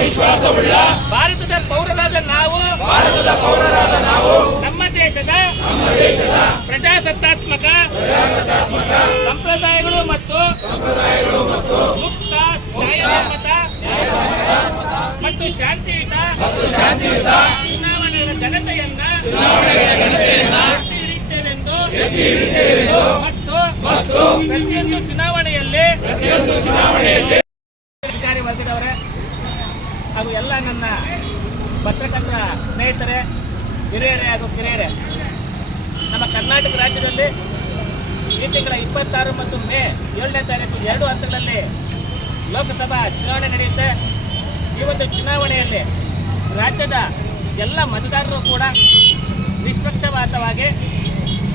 ವಿಶ್ವಾಸವುಳ್ಳ ಭಾರತದ ಪೌರರಾದ ನಾವು ನಮ್ಮ ದೇಶದ ಪ್ರಜಾಸತ್ತಾತ್ಮಕ ಸಂಪ್ರದಾಯಗಳು ಮತ್ತು ಮುಕ್ತ ನ್ಯಾಯಸಮ್ಮತ ಮತ್ತು ಶಾಂತಿಯುತ ಚುನಾವಣೆಯ ಘನತೆಯನ್ನ ಎತ್ತಿ ಹಿಡಿಯುತ್ತೇವೆಂದು ಮತ್ತು ಪ್ರತಿಯೊಂದು ಚುನಾವಣೆಯಲ್ಲಿ ಅಧಿಕಾರಿ ವರ್ಗದವರೇ ಹಾಗೂ ಎಲ್ಲ ನನ್ನ ಪತ್ರಕರ್ತರ ಸ್ನೇಹಿತರೆ, ಹಿರಿಯರೇ ಹಾಗೂ ಕಿರಿಯರೇ, ನಮ್ಮ ಕರ್ನಾಟಕ ರಾಜ್ಯದಲ್ಲಿ ಈ ತಿಂಗಳ 26 ಮತ್ತು ಮೇ 7ನೇ ತಾರೀಕು 2 ಹಂತಗಳಲ್ಲಿ ಲೋಕಸಭಾ ಚುನಾವಣೆ ನಡೆಯುತ್ತೆ. ಈ ಒಂದು ಚುನಾವಣೆಯಲ್ಲಿ ರಾಜ್ಯದ ಎಲ್ಲ ಮತದಾರರು ಕೂಡ ನಿಷ್ಪಕ್ಷಪಾತವಾಗಿ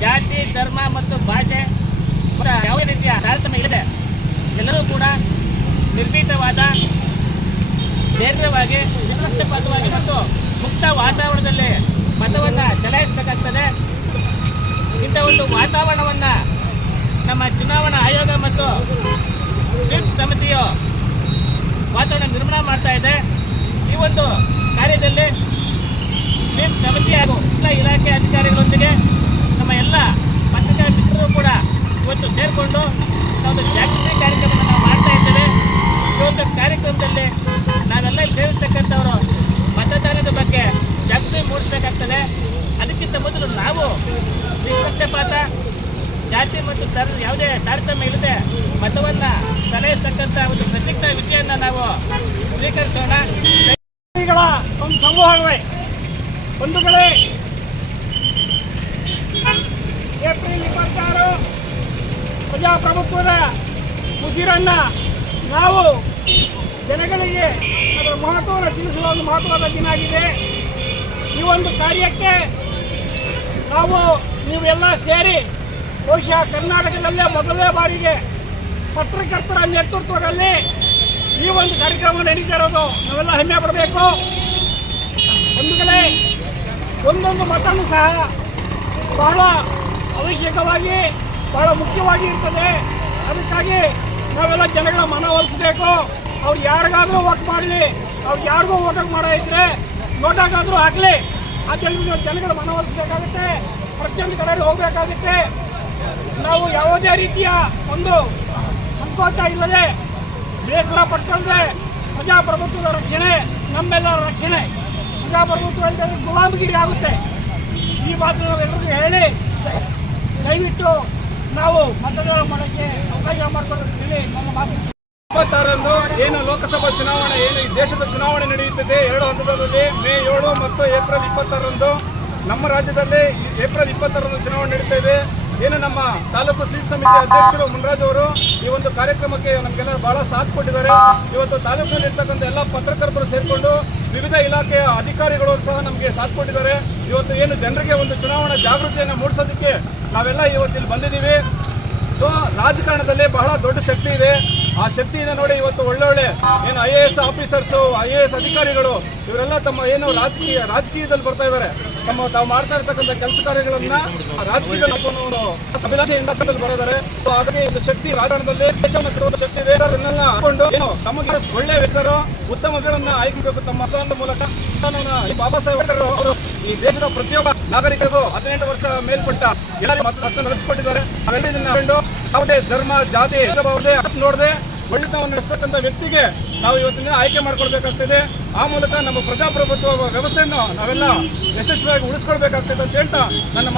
ಜಾತಿ, ಧರ್ಮ ಮತ್ತು ಭಾಷೆ ಯಾವುದೇ ರೀತಿಯ ತಾರತಮ್ಯ ಇಲ್ಲದೆ ಎಲ್ಲರೂ ಕೂಡ ನಿರ್ಭೀತವಾದ, ಧೈರ್ಯವಾಗಿ, ನಿಷ್ಪಕ್ಷಪಾತವಾಗಿ ಮತ್ತು ಮುಕ್ತ ವಾತಾವರಣದಲ್ಲಿ ಮತವನ್ನು ಚಲಾಯಿಸಬೇಕಾಗ್ತದೆ. ಇಂಥ ಒಂದು ವಾತಾವರಣವನ್ನು ನಮ್ಮ ಚುನಾವಣಾ ಆಯೋಗ ಮತ್ತು ಸ್ವೀಪ್ ಸಮಿತಿಯು ವಾತಾವರಣ ನಿರ್ಮಾಣ ಮಾಡ್ತಾ ಇದೆ. ಈ ಒಂದು ಕಾರ್ಯದಲ್ಲಿ ಸ್ವೀಪ್ ಸಮಿತಿ ಹಾಗೂ ಎಲ್ಲ ಇಲಾಖೆ ಅಧಿಕಾರಿಗಳೊಂದಿಗೆ ನಮ್ಮ ಎಲ್ಲ ಪತ್ರಿಕಾ ಮಿತ್ರರು ಕೂಡ ಇವತ್ತು ಸೇರಿಕೊಂಡು ಒಂದು ಜಾಗೃತಿ ಕಾರ್ಯಕ್ರಮವನ್ನು ನಾವು ಮಾಡ್ತಾ ಇದ್ದೇವೆ. ಈ ಒಂದು ಕಾರ್ಯಕ್ರಮದಲ್ಲಿ ನಾವೆಲ್ಲ ಸೇರಿರ್ತಕ್ಕಂಥವರು ಮತದಾನದ ಬಗ್ಗೆ ಜಾಗೃತಿ ಮೂಡಿಸಬೇಕಾಗ್ತದೆ. ಅದಕ್ಕಿಂತ ಮೊದಲು ನಾವು ನಿಷ್ಪಕ್ಷಪಾತ, ಜಾತಿ ಮತ್ತು ಯಾವುದೇ ತಾರತಮ್ಯ ಇಲ್ಲದೆ ಮತವನ್ನು ಚಲಾಯಿಸ್ತಕ್ಕಂಥ ಒಂದು ಪ್ರತ್ಯೇಕ ವಿಧಿಯನ್ನು ನಾವು ಸ್ವೀಕರಿಸೋಣ. ಒಂದು ಸಮೂಹವೇ ಒಂದು ಕಡೆ ಏಪ್ರಿಲ್ 26 ಪ್ರಜಾಪ್ರಭುತ್ವದ ಉಸಿರನ್ನು ನಾವು ಜನಗಳಿಗೆ ಅದರ ಮಹತ್ವವನ್ನು ತಿಳಿಸುವ ಒಂದು ಮಹತ್ವದ ದಿನ ಆಗಿದೆ. ಈ ಒಂದು ಕಾರ್ಯಕ್ಕೆ ನೀವೆಲ್ಲ ಸೇರಿ ಬಹುಶಃ ಕರ್ನಾಟಕದಲ್ಲೇ ಮೊದಲನೇ ಬಾರಿಗೆ ಪತ್ರಕರ್ತರ ನೇತೃತ್ವದಲ್ಲಿ ಈ ಒಂದು ಕಾರ್ಯಕ್ರಮ ನಡೀತಾ ಇರೋದು ನಾವೆಲ್ಲ ಹೆಮ್ಮೆ ಪಡಬೇಕು. ಒಂದು ಕಡೆ ಒಂದೊಂದು ಮತನೂ ಸಹ ಬಹಳ ಅವಶ್ಯಕವಾಗಿ, ಬಹಳ ಮುಖ್ಯವಾಗಿ ಇರ್ತದೆ. ಅದಕ್ಕಾಗಿ ನಾವೆಲ್ಲ ಜನಗಳ ಮನವೊಲಿಸಬೇಕು. ಅವ್ರು ಯಾರಿಗಾದರೂ ವೋಟ್ ಮಾಡಲಿ, ಅವ್ರು ಯಾರಿಗೂ ವೋಟ್ ಮಾಡೋ ಇದ್ರೆ ನೋಟಾಗಾದರೂ ಹಾಕಲಿ, ಅದನ್ನು ಜನಗಳ ಮನವೊಲಿಸಬೇಕಾಗುತ್ತೆ. ಪ್ರತಿಯೊಂದು ಕಡೆ ಹೋಗಬೇಕಾಗುತ್ತೆ. ನಾವು ಯಾವುದೇ ರೀತಿಯ ಒಂದು ಸಂಕೋಚ ಇಲ್ಲದೆ, ಬೇಸರ ಪಟ್ಟಂತೆ ಪ್ರಜಾಪ್ರಭುತ್ವದ ರಕ್ಷಣೆ ನಮ್ಮೆಲ್ಲರ ರಕ್ಷಣೆ. ಪ್ರಜಾಪ್ರಭುತ್ವ ಇದ್ದರೆ ಗುಲಾಮಗಿರಿ ಆಗುತ್ತೆ. ಈ ಮಾತನ್ನು ನಾವೆಲ್ಲರಿಗೂ ಹೇಳಿ ದಯವಿಟ್ಟು ನಾವು ಮತದಾನ ಮಾಡೋಕ್ಕೆ ಅವಕಾಶ ಮಾಡಿಕೊಡ್ತೀವಿ. ನಮ್ಮ ಮಾತು 26ರಂದು ಏನು ಲೋಕಸಭಾ ಚುನಾವಣೆ, ಏನು ಈ ದೇಶದ ಚುನಾವಣೆ ನಡೆಯುತ್ತದೆ 2 ಹಂತದಲ್ಲಿ, ಮೇ 7 ಮತ್ತು ಏಪ್ರಿಲ್ 26ರಂದು ನಮ್ಮ ರಾಜ್ಯದಲ್ಲಿ ಏಪ್ರಿಲ್ 26ರಂದು ಚುನಾವಣೆ ನಡೀತಾ ಇದೆ. ಏನು ನಮ್ಮ ತಾಲೂಕು ಸ್ವೀಪ್ ಸಮಿತಿ ಅಧ್ಯಕ್ಷರು ಮುನ್ರಾಜ್ ಅವರು ಈ ಒಂದು ಕಾರ್ಯಕ್ರಮಕ್ಕೆ ನಮಗೆಲ್ಲ ಬಹಳ ಸಾಥ್ ಕೊಟ್ಟಿದ್ದಾರೆ. ಇವತ್ತು ತಾಲೂಕಿನಲ್ಲಿ ಇರ್ತಕ್ಕಂಥ ಎಲ್ಲ ಪತ್ರಕರ್ತರು ಸೇರಿಕೊಂಡು ವಿವಿಧ ಇಲಾಖೆಯ ಅಧಿಕಾರಿಗಳು ಸಹ ನಮಗೆ ಸಾಥ್ ಕೊಟ್ಟಿದ್ದಾರೆ. ಇವತ್ತು ಏನು ಜನರಿಗೆ ಒಂದು ಚುನಾವಣಾ ಜಾಗೃತಿಯನ್ನು ಮೂಡಿಸೋದಕ್ಕೆ ನಾವೆಲ್ಲ ಇವತ್ತಿಲ್ಲಿ ಬಂದಿದ್ದೀವಿ. ಸೊ ರಾಜಕಾರಣದಲ್ಲಿ ಬಹಳ ದೊಡ್ಡ ಶಕ್ತಿ ಇದೆ. ಆ ಶಕ್ತಿಯಿಂದ ನೋಡಿ ಇವತ್ತು ಒಳ್ಳೊಳ್ಳೆ ಏನು IAS ಆಫೀಸರ್ಸು, IAS ಅಧಿಕಾರಿಗಳು ಇವರೆಲ್ಲ ತಮ್ಮ ಏನು ರಾಜಕೀಯದಲ್ಲಿ ಬರ್ತಾ ಇದ್ದಾರೆ. ತಾವು ಮಾಡ್ತಾ ಇರ್ತಕ್ಕಂಥ ಕೆಲಸ ಕಾರ್ಯಗಳನ್ನ ರಾಜಕೀಯದಲ್ಲಿ ಅಭಿಲಾಷೆಯಿಂದ ಬರೋದಾರೆ. ಸೊ ಹಾಗಾಗಿ ಒಂದು ಶಕ್ತಿ ರಾಜಕಾರಣದಲ್ಲಿ ದೇಶವನ್ನು ಕಟ್ಟುವ ಶಕ್ತಿ ಇದೆ. ಇದನ್ನೆಲ್ಲ ಹಾಕೊಂಡು ಏನು ತಮಗೆ ಒಳ್ಳೆ ವ್ಯಕ್ತರು, ಉತ್ತಮಗಳನ್ನ ಆಯ್ಕೆಬೇಕು ತಮ್ಮ ಮತದಾನದ ಮೂಲಕ. ಬಾಬಾ ಸಾಹೇಬ್ ಅಂಬೇಡ್ಕರ್ ಅವರು ಈ ದೇಶದ ಪ್ರತಿಯೊಬ್ಬ ನಾಗರಿಕರಿಗೂ 18 ವರ್ಷ ಮೇಲ್ಪಟ್ಟ ಎಲ್ಲರಿಗೂ ಮತದಾನ ನಡೆಸಿಕೊಟ್ಟಿದ್ದಾರೆ. ಅವೆಲ್ಲ ಇದನ್ನ ಯಾವುದೇ ಧರ್ಮ, ಜಾತಿ ನೋಡದೆ ಒಳ್ಳೆತನವನ್ನು ನಡೆಸತಕ್ಕಂಥ ವ್ಯಕ್ತಿಗೆ ನಾವು ಇವತ್ತಿನ ಆಯ್ಕೆ ಮಾಡ್ಕೊಳ್ಬೇಕಾಗ್ತದೆ. ಆ ಮೂಲಕ ನಮ್ಮ ಪ್ರಜಾಪ್ರಭುತ್ವ ವ್ಯವಸ್ಥೆಯನ್ನು ನಾವೆಲ್ಲ ಯಶಸ್ವಿಯಾಗಿ ಉಳಿಸ್ಕೊಳ್ಬೇಕಾಗ್ತದೆ ಅಂತ ಹೇಳ್ತಾ ನನ್ನ